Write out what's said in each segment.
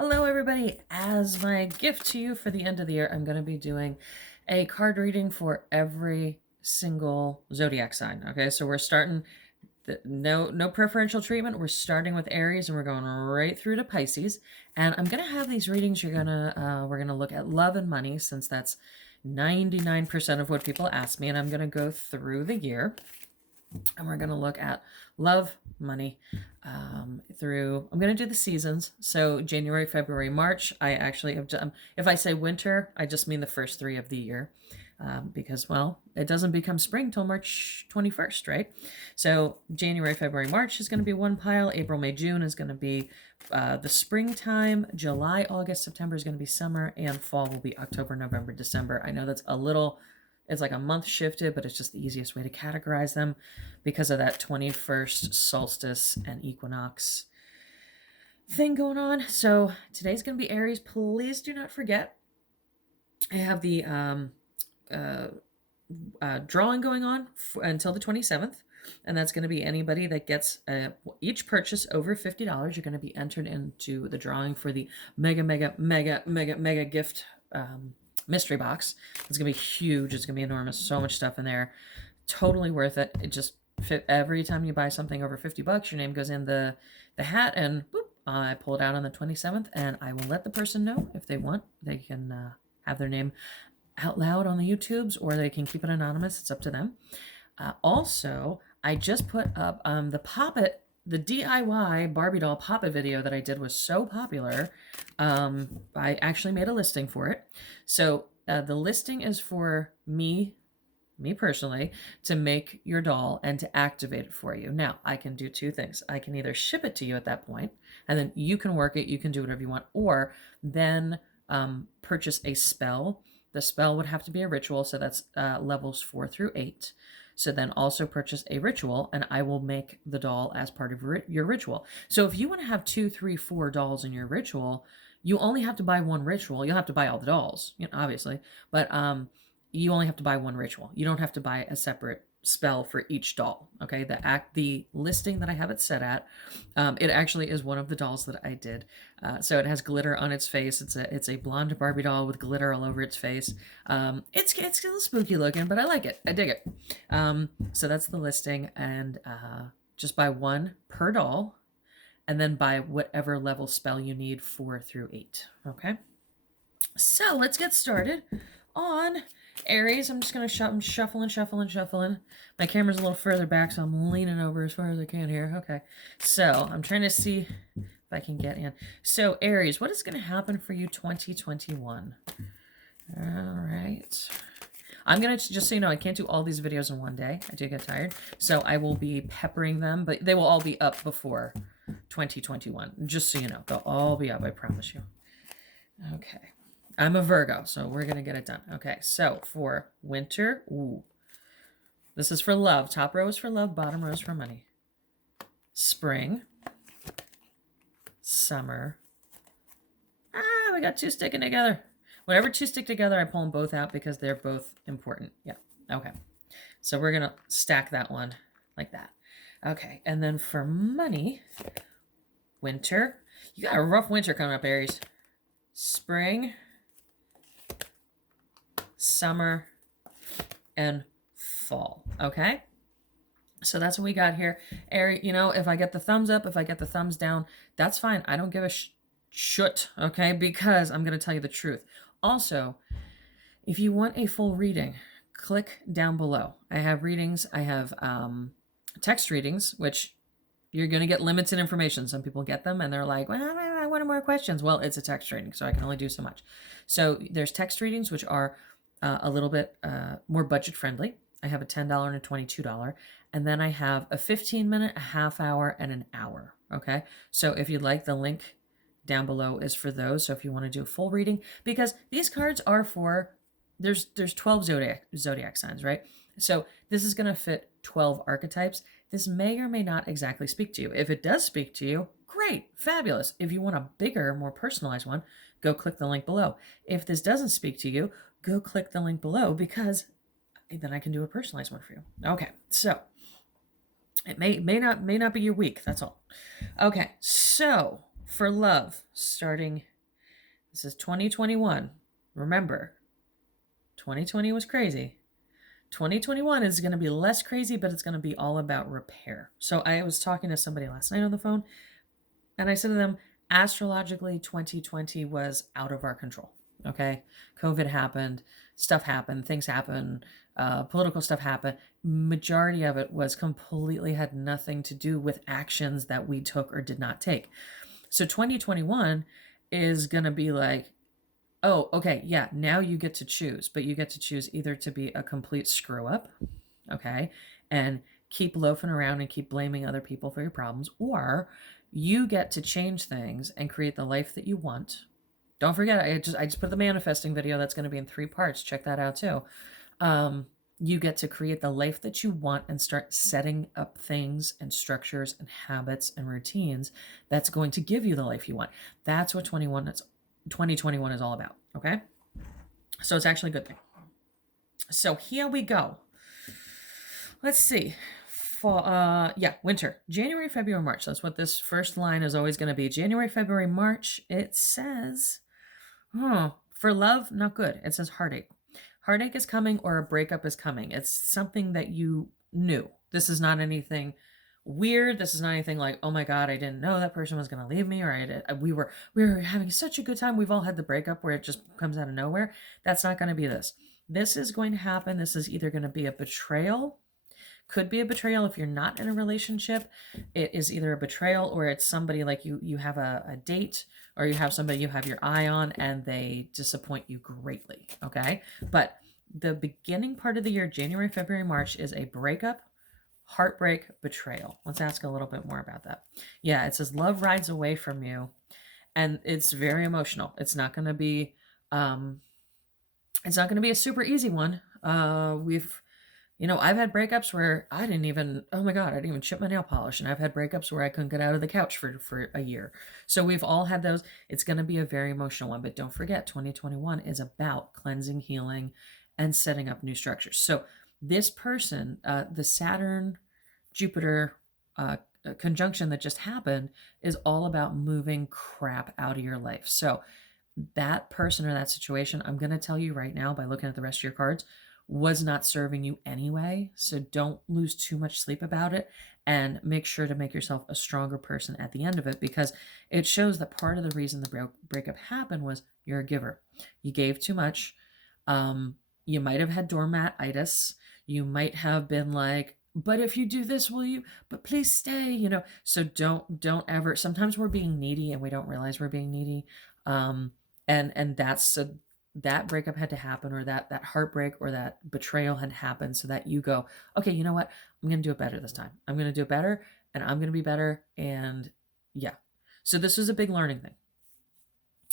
Hello, everybody. As my gift to you for the end of the year, I'm going to be doing a card reading for every single zodiac sign. Okay, so we're starting no preferential treatment. We're starting with Aries and we're going right through to Pisces. And I'm going to have these readings. We're going to look at love and money, since that's 99% of what people ask me, and I'm going to go through the year. And we're going to look at love, money, I'm going to do the seasons. So January, February, March, I actually have done, if I say winter, I just mean the first 3 of the year. Because, well, it doesn't become spring till March 21st, right? So January, February, March is going to be one pile. April, May, June is going to be the springtime. July, August, September is going to be summer. And fall will be October, November, December. I know that's it's like a month shifted, but it's just the easiest way to categorize them because of that 21st solstice and equinox thing going on. So today's going to be Aries. Please do not forget, I have the drawing going on until the 27th. And that's going to be anybody that gets each purchase over $50. You're going to be entered into the drawing for the mega gift mystery box. It's gonna be huge. It's gonna be enormous. So much stuff in there. Totally worth it. It just fit every time you buy something over $50. Your name goes in the hat, and boop, I pull it out on the 27th, and I will let the person know if they want. They can have their name out loud on the YouTubes, or they can keep it anonymous. It's up to them. Also, I just put up the DIY Barbie doll Pop-It video that I did was so popular. I actually made a listing for it. So the listing is for me personally, to make your doll and to activate it for you. Now, I can do 2 things. I can either ship it to you at that point, and then you can work it, you can do whatever you want, or then purchase a spell. The spell would have to be a ritual, so that's levels 4 through 8. So then also purchase a ritual, and I will make the doll as part of your ritual. So if you want to have 2, 3, 4 dolls in your ritual, you only have to buy 1 ritual. You'll have to buy all the dolls, obviously, but you only have to buy 1 ritual. You don't have to buy a separate spell for each doll. Okay, the listing that I have it set at, it actually is one of the dolls that I did. So it has glitter on its face. It's a blonde Barbie doll with glitter all over its face. It's a little spooky looking, but I like it. I dig it. So that's the listing, and just buy 1 per doll, and then buy whatever level spell you need 4 through 8. Okay, so let's get started on Aries. I'm just going to shuffling. My camera's a little further back, so I'm leaning over as far as I can here. Okay, so I'm trying to see if I can get in. So Aries, what is going to happen for you 2021? All right. I'm going to, just so you know, I can't do all these videos in one day. I do get tired. So I will be peppering them, but they will all be up before 2021. Just so you know, they'll all be up, I promise you. Okay. I'm a Virgo, so we're going to get it done. Okay, so for winter, this is for love. Top row is for love, bottom row is for money. Spring, summer. We got 2 sticking together. Whenever 2 stick together, I pull them both out because they're both important. Yeah, okay. So we're going to stack that one like that. Okay, and then for money, winter. You got a rough winter coming up, Aries. Spring, summer, and fall. Okay, so that's what we got here. Aries, if I get the thumbs up, if I get the thumbs down, that's fine. I don't give a shit, okay, because I'm going to tell you the truth. Also, if you want a full reading, click down below. I have readings. I have text readings, which you're going to get limited information. Some people get them and they're like, well, I want more questions. Well, it's a text reading, so I can only do so much. So there's text readings, which are a little bit more budget friendly. I have a $10 and a $22. And then I have a 15-minute, a half hour, and an hour. Okay. So if you'd like, the link down below is for those. So if you want to do a full reading, because these cards are for, there's 12 zodiac signs, right? So this is going to fit 12 archetypes. This may or may not exactly speak to you. If it does speak to you, great, fabulous. If you want a bigger, more personalized one, go click the link below. If this doesn't speak to you, go click the link below, because then I can do a personalized one for you. Okay, so it may not be your week. That's all. Okay, so For love, starting, this is 2021. Remember, 2020 was crazy. 2021 is going to be less crazy, but it's going to be all about repair. So I was talking to somebody last night on the phone, and I said to them, astrologically, 2020 was out of our control. Okay. COVID happened, stuff happened, things happened, political stuff happened. Majority of it was completely had nothing to do with actions that we took or did not take. So 2021 is going to be like, oh, okay, yeah, now you get to choose, but you get to choose either to be a complete screw up, okay, and keep loafing around and keep blaming other people for your problems, or you get to change things and create the life that you want. Don't forget, I just put the manifesting video that's going to be in 3 parts. Check that out too. You get to create the life that you want and start setting up things and structures and habits and routines that's going to give you the life you want. That's what 2021 is all about. Okay. So it's actually a good thing. So here we go. Let's see. Winter, January, February, March. That's what this first line is always going to be. January, February, March. It says, for love, not good. It says heartache. Heartache is coming, or a breakup is coming. It's something that you knew. This is not anything weird. This is not anything like, oh my God, I didn't know that person was going to leave me, or we were having such a good time. We've all had the breakup where it just comes out of nowhere. That's not going to be this. This is going to happen. This is either going to be a betrayal. Could be a betrayal if you're not in a relationship. It is either a betrayal, or it's somebody like you have a date, or you have somebody you have your eye on and they disappoint you greatly. Okay. But the beginning part of the year, January, February, March, is a breakup, heartbreak, betrayal. Let's ask a little bit more about that. Yeah, it says love rides away from you, and it's very emotional. It's not going to be a super easy one. I've had breakups where I didn't even chip my nail polish, and I've had breakups where I couldn't get out of the couch for a year. So we've all had those. It's going to be a very emotional one, but don't forget, 2021 is about cleansing, healing, and setting up new structures. So this person, the Saturn, Jupiter conjunction that just happened, is all about moving crap out of your life. So that person or that situation, I'm going to tell you right now by looking at the rest of your cards, was not serving you anyway. So don't lose too much sleep about it, and make sure to make yourself a stronger person at the end of it, because it shows that part of the reason the breakup happened was you're a giver. You gave too much. You might have had doormat-itis. You might have been like, but if you do this, will you? But please stay, So don't ever. Sometimes we're being needy and we don't realize we're being needy. And that's so that breakup had to happen, or that heartbreak or that betrayal had happened, so that you go, okay, you know what? I'm going to do it better this time. I'm going to do it better, and I'm going to be better. And yeah. So this was a big learning thing.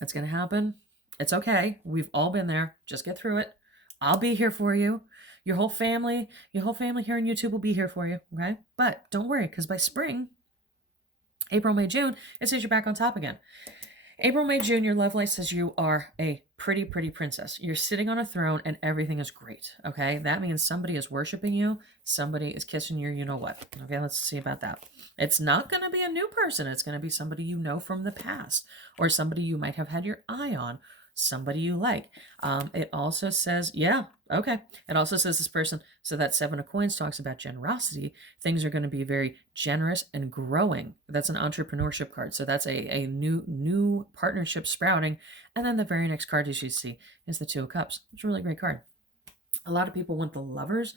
It's going to happen. It's okay. We've all been there. Just get through it. I'll be here for you. Your whole family here on YouTube will be here for you. Okay. But don't worry, because by spring, April, May, June, it says you're back on top again. April, May, June, your love life says you are a pretty, pretty princess. You're sitting on a throne and everything is great. Okay. That means somebody is worshiping you. Somebody is kissing you. You know what? Okay. Let's see about that. It's not going to be a new person. It's going to be somebody you know from the past, or somebody you might have had your eye on, somebody you like. It also says, yeah, okay. It also says this person, so that 7 of Coins talks about generosity. Things are going to be very generous and growing. That's an entrepreneurship card. So that's a new partnership sprouting. And then the very next card you should see is the 2 of Cups. It's a really great card. A lot of people want the Lovers.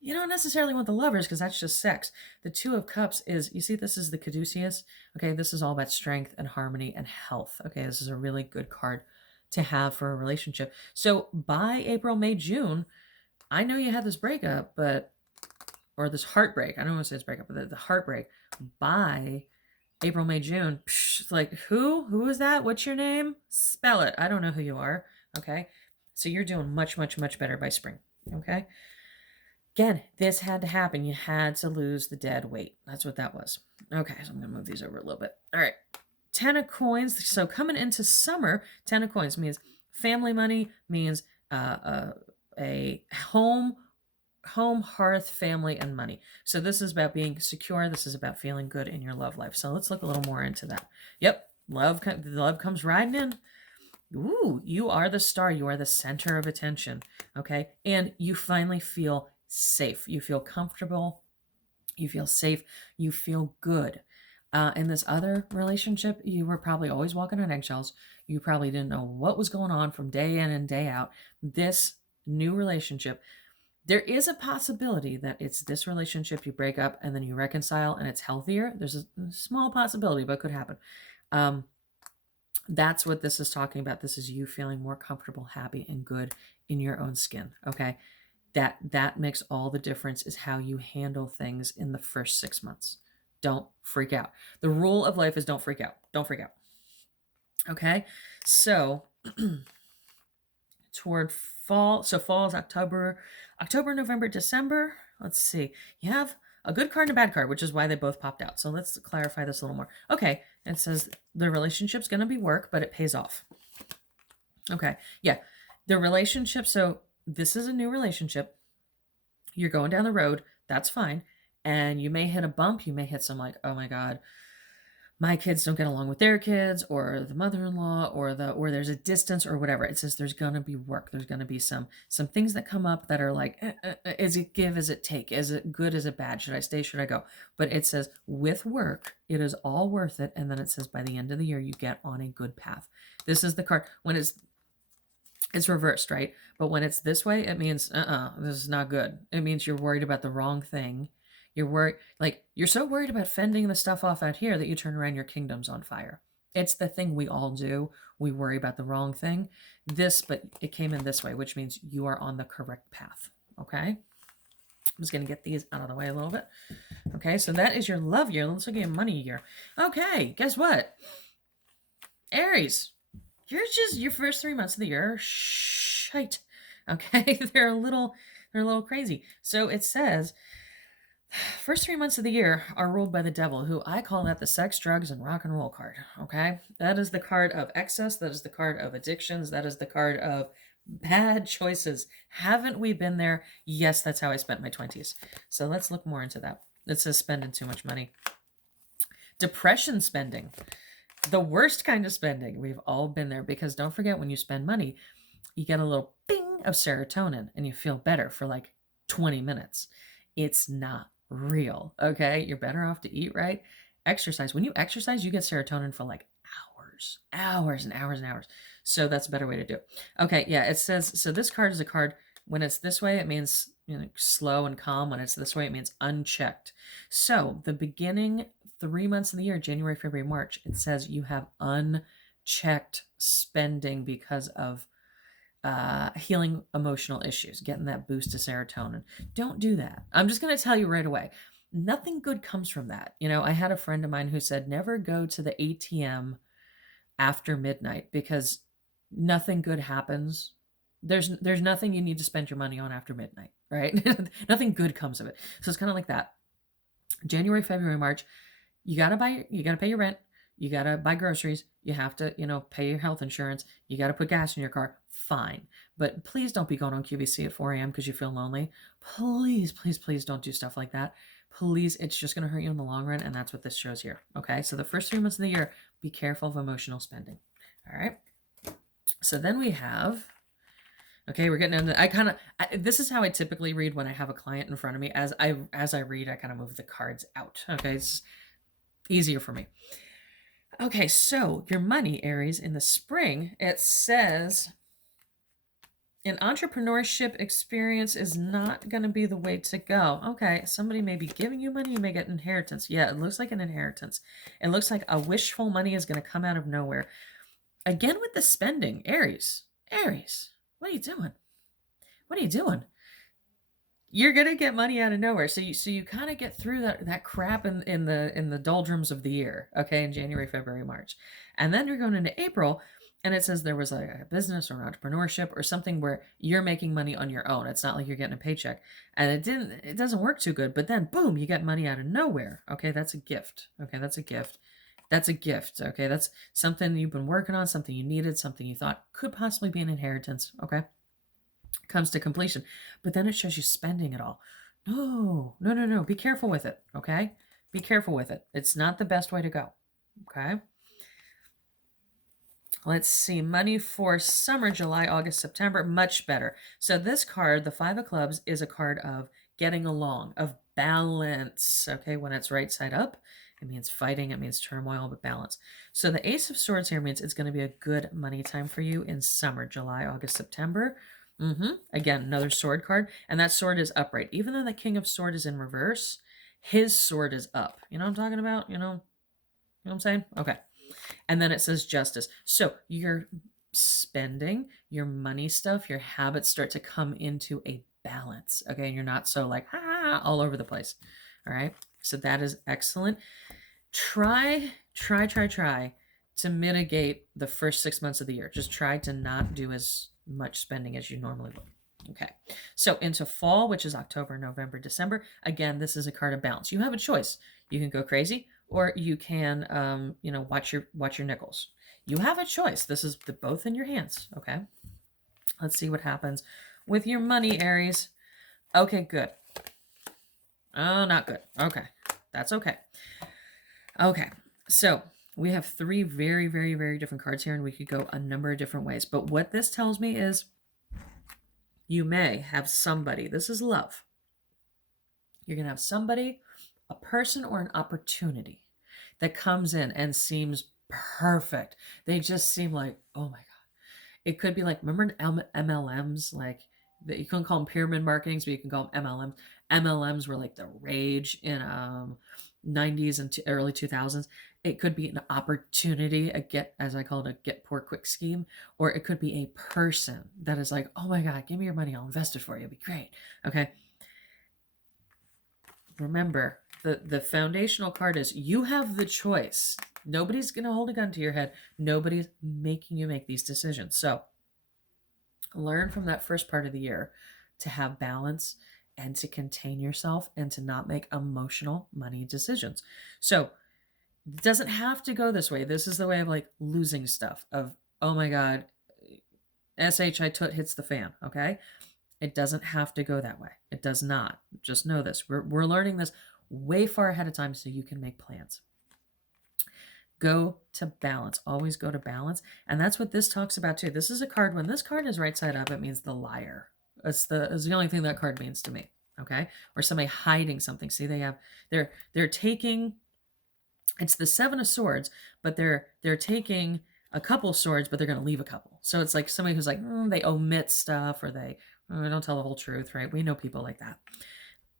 You don't necessarily want the Lovers, because that's just sex. The 2 of Cups is, you see, this is the caduceus. Okay, this is all about strength and harmony and health. Okay, this is a really good card to have for a relationship. So by April, May, June, I know you had this breakup, or this heartbreak. I don't want to say it's breakup, but the heartbreak. By April, May, June, like, who is that? What's your name? Spell it. I don't know who you are. Okay. So you're doing much, much, much better by spring. Okay. Again, this had to happen. You had to lose the dead weight. That's what that was. Okay. So I'm going to move these over a little bit. All right. 10 of Coins. So coming into summer, 10 of Coins means family money, means a home, hearth, family, and money. So this is about being secure. This is about feeling good in your love life. So let's look a little more into that. Yep. Love comes riding in. Ooh, you are the star. You are the center of attention. Okay. And you finally feel safe. You feel comfortable. You feel safe. You feel good. In this other relationship, you were probably always walking on eggshells. You probably didn't know what was going on from day in and day out. This new relationship, there is a possibility that it's this relationship you break up and then you reconcile and it's healthier. There's a small possibility, but it could happen. That's what this is talking about. This is you feeling more comfortable, happy, and good in your own skin. Okay. That makes all the difference, is how you handle things in the first 6 months. Don't freak out. The rule of life is don't freak out. Don't freak out. Okay. So toward fall. So fall is October, November, December. Let's see. You have a good card and a bad card, which is why they both popped out. So let's clarify this a little more. Okay. It says the relationship's going to be work, but it pays off. Okay. Yeah. The relationship. So this is a new relationship. You're going down the road. That's fine. And you may hit a bump. You may hit some like, oh my God, my kids don't get along with their kids, or the mother-in-law, or there's a distance or whatever. It says there's going to be work. There's going to be some things that come up that are like, is it give? Is it take? Is it good? Is it bad? Should I stay? Should I go? But it says with work, it is all worth it. And then it says by the end of the year, you get on a good path. This is the card. When it's reversed, right? But when it's this way, it means, this is not good. It means you're worried about the wrong thing. You're worried, like, you're so worried about fending the stuff off out here that you turn around, your kingdom's on fire. It's the thing we all do. We worry about the wrong thing. But it came in this way, which means you are on the correct path. Okay. I'm just going to get these out of the way a little bit. Okay. So that is your love year. Let's look at your money year. Okay. Guess what? Aries. Your first 3 months of the year are shite. Okay. They're a little crazy. So it says, first 3 months of the year are ruled by the devil, who I call that the sex, drugs, and rock and roll card. Okay. That is the card of excess. That is the card of addictions. That is the card of bad choices. Haven't we been there? Yes, that's how I spent my 20s. So let's look more into that. It says spending too much money. Depression spending. The worst kind of spending. We've all been there, because don't forget, when you spend money, you get a little bing of serotonin and you feel better for like 20 minutes. It's not real. Okay. You're better off to eat right. Exercise. When you exercise, you get serotonin for like hours and hours and hours. So that's a better way to do it. Okay. Yeah. It says, so this card is a card. When it's this way, it means, slow and calm. When it's this way, it means unchecked. So the beginning 3 months of the year, January, February, March, it says you have unchecked spending because of healing emotional issues, getting that boost of serotonin. Don't do that. I'm just going to tell you right away. Nothing good comes from that. I had a friend of mine who said, never go to the ATM after midnight, because nothing good happens. There's nothing you need to spend your money on after midnight, right? Nothing good comes of it. So it's kind of like that. January, February, March, you got to pay your rent. You got to buy groceries. You have to, pay your health insurance. You got to put gas in your car. Fine. But please don't be going on QVC at 4 a.m. because you feel lonely. Please, please, please don't do stuff like that. Please, it's just going to hurt you in the long run. And that's what this shows here. Okay. So the first 3 months of the year, be careful of emotional spending. All right. So then we have, okay, we're getting into, this is how I typically read when I have a client in front of me. As I read, I kind of move the cards out. Okay. It's easier for me. Okay, so your money, Aries, in the spring, it says an entrepreneurship experience is not going to be the way to go. Okay, somebody may be giving you money. You may get inheritance. Yeah, it looks like an inheritance. It looks like a wishful money is going to come out of nowhere. Again, with the spending, Aries, what are you doing? What are you doing? You're gonna get money out of nowhere. So you kind of get through that crap in the doldrums of the year, okay, in January, February, March. And then you're going into April, and it says there was a business or an entrepreneurship or something where you're making money on your own. It's not like you're getting a paycheck. And it doesn't work too good, but then boom, you get money out of nowhere. Okay, that's a gift. Okay, that's a gift. That's a gift. Okay, that's something you've been working on, something you needed, something you thought could possibly be an inheritance. Okay. Comes to completion, but then it shows you spending it all. No. Be careful with it. Okay. Be careful with it. It's not the best way to go. Okay. Let's see, money for summer, July, August, September, much better. So this card, the Five of Clubs, is a card of getting along, of balance. Okay, when it's right side up, it means fighting, it means turmoil, but balance. So the Ace of Swords here means it's going to be a good money time for you in summer, July, August, September. Again, another sword card, and that sword is upright. Even though the King of Sword is in reverse, his sword is up. You know what I'm talking about? You know what I'm saying? Okay. And then it says justice. So your spending, your money stuff, your habits start to come into a balance. Okay. And you're not so like, all over the place. All right. So that is excellent. Try to mitigate the first 6 months of the year. Just try to not do as much spending as you normally would. Okay. So into fall, which is October, November, December. Again, this is a card of balance. You have a choice. You can go crazy, or you can, watch your nickels. You have a choice. This is both in your hands. Okay. Let's see what happens with your money, Aries. Okay, good. Oh, not good. Okay. That's okay. Okay. So we have 3 very, very, very different cards here, and we could go a number of different ways. But what this tells me is you may have somebody. This is love. You're going to have somebody, a person, or an opportunity that comes in and seems perfect. They just seem like, oh my God. It could be like, remember MLMs? Like, you couldn't call them pyramid marketings, but you can call them MLMs. MLMs were like the rage in 90s and early 2000s. It could be an opportunity, as I call it, a get poor quick scheme, or it could be a person that is like, oh my God, give me your money, I'll invest it for you, it'll be great. Okay. Remember, the foundational card is you have the choice. Nobody's going to hold a gun to your head. Nobody's making you make these decisions. So learn from that first part of the year to have balance and to contain yourself and to not make emotional money decisions. So it doesn't have to go this way. This is the way of like losing stuff of, oh my God, hits the fan. Okay. It doesn't have to go that way. It does not. Just know this. We're learning this way far ahead of time so you can make plans. Go to balance. Always go to balance. And that's what this talks about too. This is a card. When this card is right side up, it means the liar. It's the only thing that card means to me. Okay. Or somebody hiding something. See, they're taking, it's the 7 of Swords, but they're taking a couple swords, but they're going to leave a couple. So it's like somebody who's like, they omit stuff, or they don't tell the whole truth, right? We know people like that.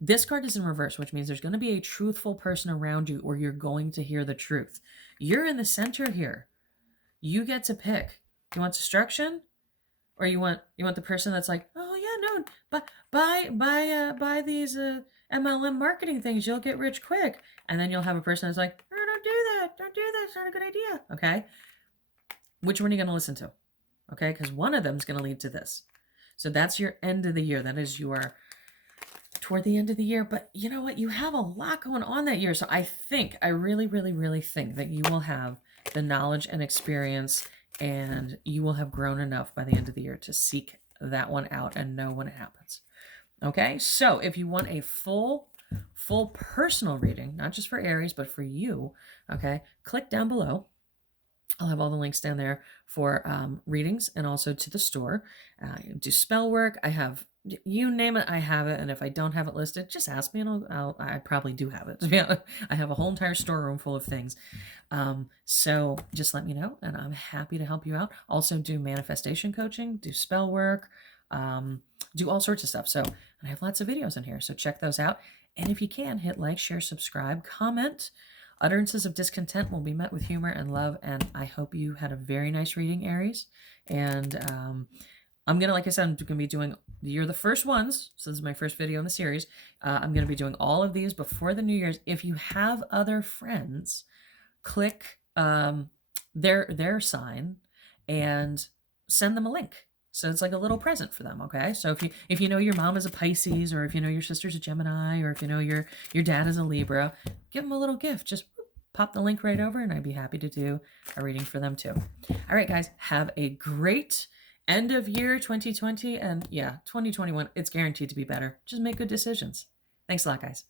This card is in reverse, which means there's going to be a truthful person around you, or you're going to hear the truth. You're in the center here. You get to pick. Do you want destruction, or you want the person that's like, oh yeah, no, but buy these MLM marketing things, you'll get rich quick. And then you'll have a person that's like, oh, don't do that. Don't do that. It's not a good idea. Okay. Which one are you going to listen to? Okay. Because one of them is going to lead to this. So that's your end of the year. That is your toward the end of the year. But you know what? You have a lot going on that year. So I really, really, really think that you will have the knowledge and experience, and you will have grown enough by the end of the year to seek that one out and know when it happens. Okay. So if you want a full personal reading, not just for Aries, but for you, okay, click down below. I'll have all the links down there for readings, and also to the store. Do spell work. I have, you name it, I have it. And if I don't have it listed, just ask me, and I probably do have it. I have a whole entire storeroom full of things. So just let me know, and I'm happy to help you out. Also do manifestation coaching, do spell work, do all sorts of stuff. So, and I have lots of videos in here, so check those out. And if you can, hit like, share, subscribe, comment. Utterances of discontent will be met with humor and love, and I hope you had a very nice reading, Aries. And I'm going to, like I said, I'm going to be doing, you're the first ones, so this is my first video in the series. I'm going to be doing all of these before the New Year's. If you have other friends, click their sign and send them a link. So it's like a little present for them, okay? So if you know your mom is a Pisces, or if you know your sister's a Gemini, or if you know your dad is a Libra, give them a little gift. Just pop the link right over, and I'd be happy to do a reading for them too. All right, guys, have a great end of year 2020, and yeah, 2021, it's guaranteed to be better. Just make good decisions. Thanks a lot, guys.